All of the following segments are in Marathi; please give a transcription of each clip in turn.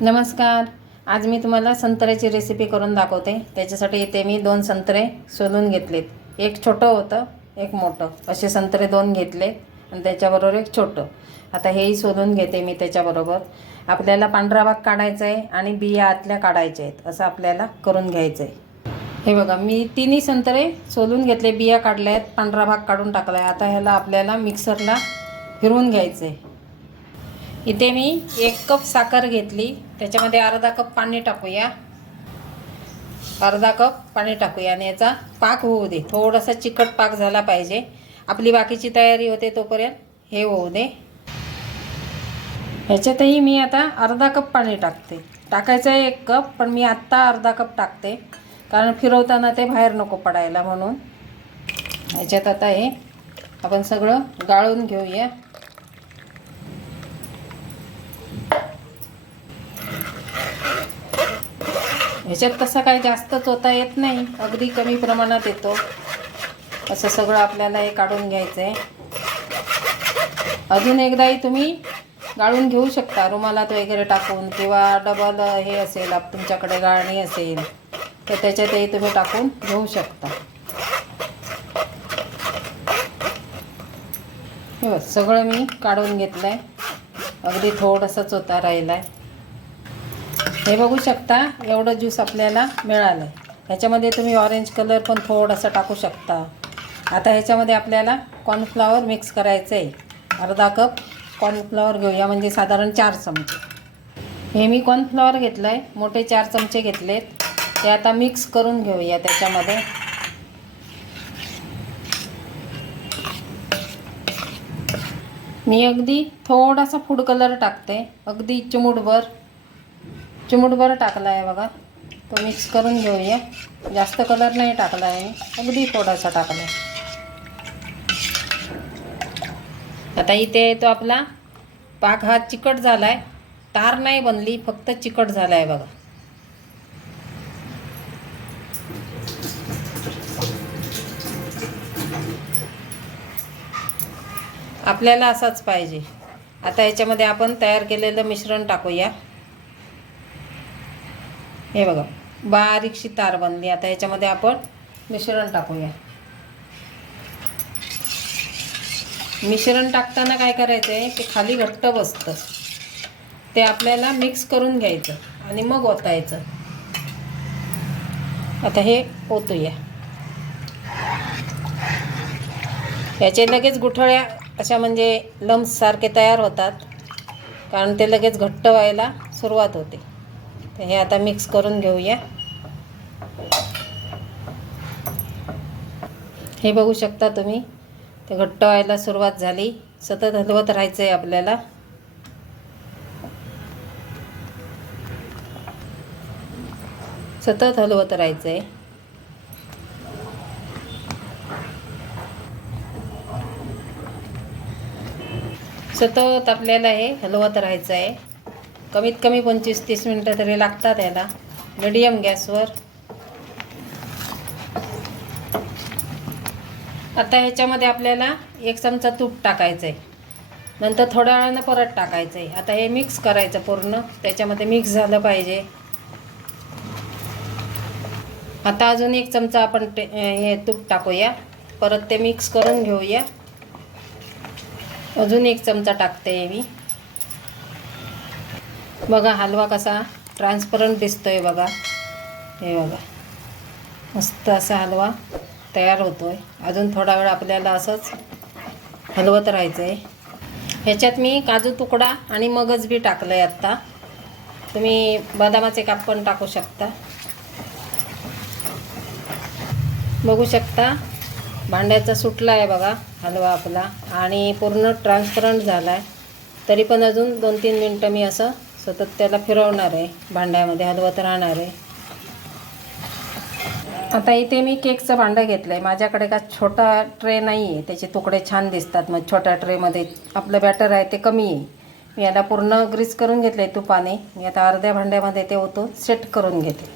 नमस्कार. आज मी तुम्हाला संत्र्याची रेसिपी करून दाखवते. त्याच्यासाठी इथे मी दोन संत्रे सोलून घेतलेत. एक छोटं होतं एक मोठं. असे संत्रे दोन घेतले आणि त्याच्याबरोबर एक छोटं. आता हेही सोलून घेते मी त्याच्याबरोबर. आपल्याला पांढरा भाग काढायचा आहे आणि बिया आतल्या काढायच्या आहेत असं आपल्याला करून घ्यायचं आहे हे बघा मी तिन्ही संत्रे सोलून घेतले बिया काढल्या आहेत पांढरा भाग काढून टाकला आहे आता ह्याला आपल्याला मिक्सरला फिरवून घ्यायचं आहे इथे मी एक कप साखर घेतली. त्याच्यामध्ये अर्धा कप पाणी टाकूया. अर्धा कप पाणी टाकूया आणि याचा पाक होऊ दे. थोडासा चिकट पाक झाला पाहिजे. आपली बाकीची तयारी होते तोपर्यंत हे होऊ दे. ह्याच्यातही मी आता अर्धा कप पाणी टाकते. टाकायचं आहे एक कप पण मी आत्ता अर्धा कप टाकते. कारण फिरवताना ते बाहेर नको पडायला म्हणून. ह्याच्यात आता हे आपण सगळं गाळून घेऊया. ह्याच्यात तसा काही जास्त चोता येत नाही. अगदी कमी प्रमाणात येतो. असं सगळं आपल्याला हे काढून घ्यायचं आहे अजून एकदाही तुम्ही गाळून घेऊ शकता. रुमालात वगैरे टाकून किंवा डबल हे असेल आप तुमच्याकडे गाळणी असेल तर त्याच्यातही तुम्ही टाकून घेऊ शकता. हे सगळं मी काढून घेतलं आहे अगदी थोडंसंच होता राहिला आहे हे बघू शकता एवढं ज्यूस आपल्याला मिळालं. आहे ह्याच्यामध्ये तुम्ही ऑरेंज कलर पण थोडासा टाकू शकता. आता ह्याच्यामध्ये आपल्याला कॉर्नफ्लॉवर मिक्स करायचं आहे अर्धा कप कॉर्नफ्लॉवर घेऊया म्हणजे साधारण चार चमचे. हे मी कॉर्नफ्लॉवर घेतलं आहे मोठे चार चमचे घेतलेत. ते आता मिक्स करून घेऊया त्याच्यामध्ये. मी अगदी थोडासा फूड कलर टाकते. अगदी चिमूटभर. चिमूटभर टाकला आहे बघा. तो मिक्स करून घेऊया. जास्त कलर नाही टाकला आहे. मी अगदी थोडासा टाकला आहे. आता इथे तो आपला पाक हा चिकट झाला आहे तार नाही बनली फक्त चिकट झाला आहे बघा. आपल्याला असाच पाहिजे. आता याच्यामध्ये आपण तयार केलेलं मिश्रण टाकूया. हे बघा बारीकशी तार बनली. आता याच्यामध्ये आपण मिश्रण टाकूया. मिश्रण टाकताना काय करायचं आहे ते खाली घट्ट बसतं. ते आपल्याला मिक्स करून घ्यायचं आणि मग ओतायचं. आता हे ओतूया. याचे लगेच गुठळ्या अशा म्हणजे लम्ससारखे तयार होतात कारण ते लगेच घट्ट व्हायला सुरुवात होते. तर हे आता मिक्स करून घेऊया. हे बघू शकता तुम्ही ते घट्ट व्हायला सुरुवात झाली. सतत हलवत राहायचं आहे आपल्याला. सतत हलवत राहायचं आहे सतत आपल्याला हे हलवत राहायचं आहे कमीत कमी पंचवीस तीस मिनटं तरी लागतात याला. मिडियम गॅसवर. आता ह्याच्यामध्ये आपल्याला एक चमचा तूप टाकायचं आहे नंतर थोड्या वेळानं परत टाकायचं आहे आता हे मिक्स करायचं पूर्ण. त्याच्यामध्ये मिक्स झालं पाहिजे. आता अजून एक चमचा आपण ते हे तूप टाकूया. परत ते मिक्स करून घेऊया. अजून एक चमचा टाकते मी. बघा हलवा कसा ट्रान्सपरंट आहे बघा. हे बघा. मस्त असा हलवा तयार होतो आहे अजून थोडा वेळ आपल्याला असंच हलवत राहायचं आहे ह्याच्यात मी काजू तुकडा आणि मगज बी टाकलं आहे आत्ता. तुम्ही बदामाचे काप पण टाकू शकता. बघू शकता भांड्याचा सुटला आहे बघा हलवा आपला आणि पूर्ण ट्रान्सपरंट झाला आहे तरी पण अजून दोन तीन मिनटं मी असं सतत त्याला फिरवणार आहे. भांड्यामध्ये हलवत राहणार आहे. आता इथे मी केकचं भांडं घेतलं आहे माझ्याकडे का छोटा ट्रे नाही आहे त्याचे तुकडे छान दिसतात. मग छोट्या ट्रेमध्ये आपलं बॅटर आहे ते कमी आहे. मी याला पूर्ण ग्रीस करून घेतलं आहे तुपाने. मी आता अर्ध्या भांड्यामध्ये ते होतो सेट करून घेते.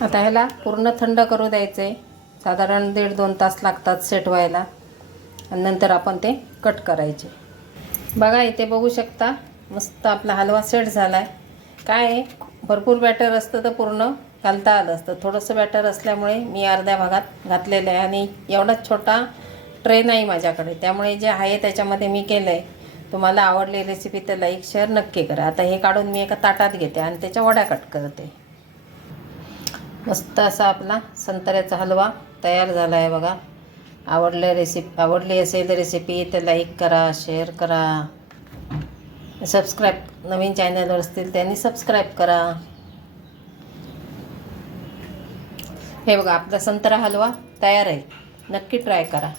आता ह्याला पूर्ण थंड करू द्यायचं आहे साधारण दीड दोन तास लागतात सेट व्हायला. आणि नंतर आपण ते कट करायचे. बघा इथे बघू शकता. मस्त आपला हलवा सेट झाला आहे काय आहे? भरपूर बॅटर असतं तर पूर्ण घालता आलं असतं. थोडंसं बॅटर असल्यामुळे मी अर्ध्या भागात घातलेलं आहे आणि एवढाच छोटा ट्रे नाही माझ्याकडे. त्यामुळे जे आहे त्याच्यामध्ये मी केलं आहे तुम्हाला आवडली रेसिपी तर लाईक शेअर नक्की करा. आता हे काढून मी एका ताटात घेते आणि त्याच्या वड्या कट करते. मस्त असा आपला संत्र्याचा हलवा तयार झाला आहे बघा. आवडलं रेसिपी आवडली असेल रेसिपी तर लाईक करा शेअर करा. सबस्क्राईब नवीन चॅनलवर असतील त्यांनी सबस्क्राईब करा. हे बघा आपला संत्रा हलवा तयार आहे. नक्की ट्राय करा.